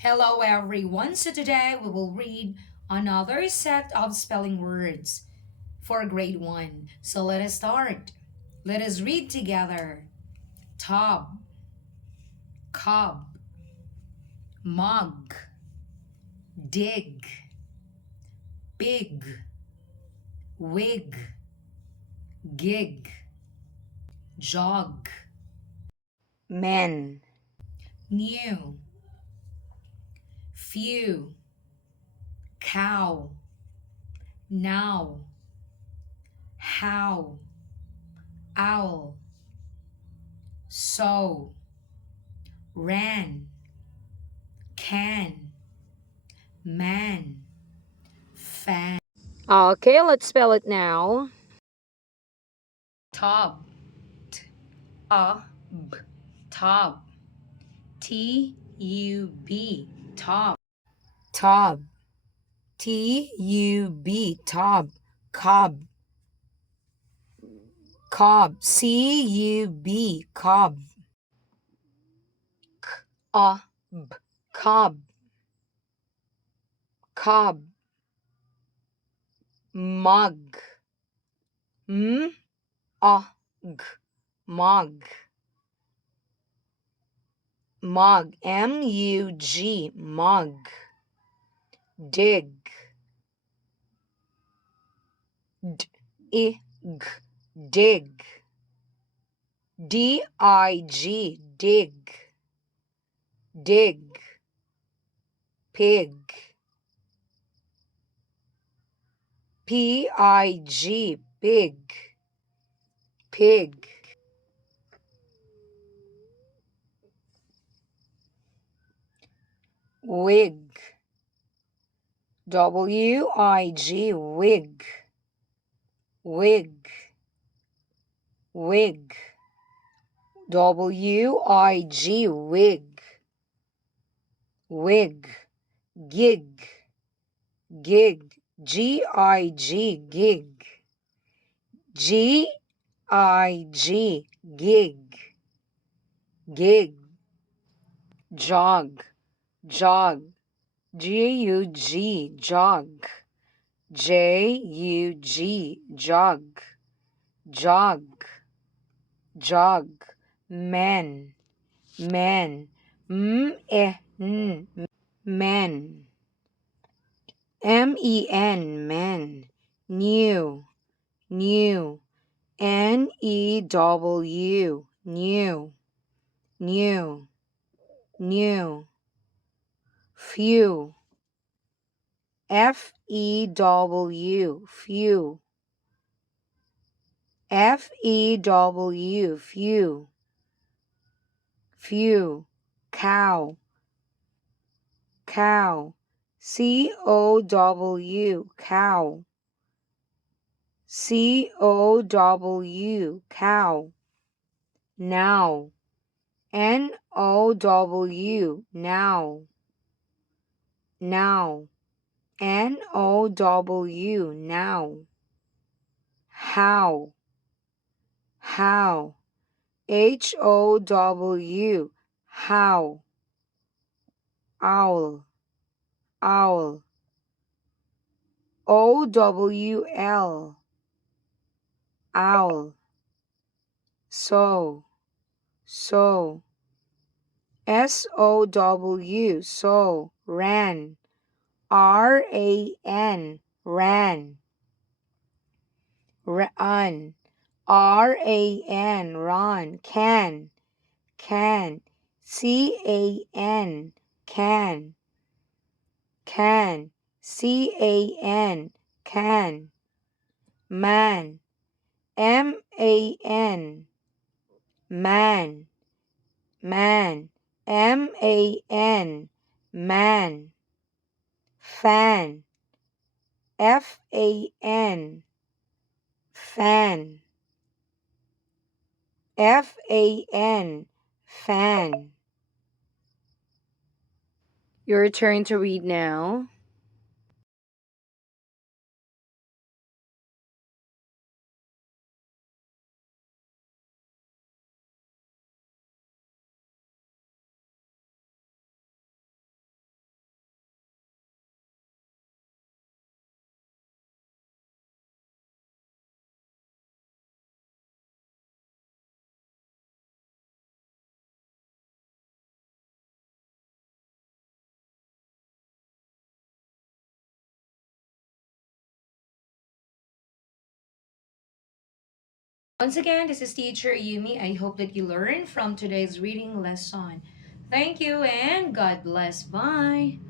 Hello everyone. So today we will read another set of spelling words for grade 1. So let us start. Let us read together. Tub, cub, mug, dig, big, wig, gig, jog, men, new, few, cow, now, how, owl, so, ran, can, man, fan, Okay, let's spell it now. tub, t a b, tub, T-U-B, tub, Tub, T-U-B, tub, cob, cob, C-U-B, cob, B, cob, cob, mug, M-U-G, mug, mug, M-U-G, mug, dig, D-I-G, dig, D-I-G, dig, dig, pig, P-I-G, pig, pig, wig, W-I-G, wig, wig, wig, W-I-G, wig, wig, gig, gig, G-I-G, gig, G-I-G, gig, gig, jog, jog, G-U-G, jog, J-U-G, jog, jog, jog, men, men, M-E-N, men, M-E-N, men, new, new, N-E-W, new, new, new, few, F-E-W, few, F-E-W, few, few, cow, cow, C-O-W, cow, C-O-W, cow, now, N-O-W, now, now, N-O-W, now, how, how, H-O-W, how, owl, owl, O-W-L, owl, so, so, S-O-W, so, ran, R-A-N, ran, run, R-A-N, run, can, C-A-N, can, C-A-N, can, man, M-A-N, man, man, M-A-N, man, fan, F-A-N, fan, F-A-N, fan. Your turn to read now. Once again, this is teacher Yumi. I hope that you learned from today's reading lesson. Thank you and God bless. Bye.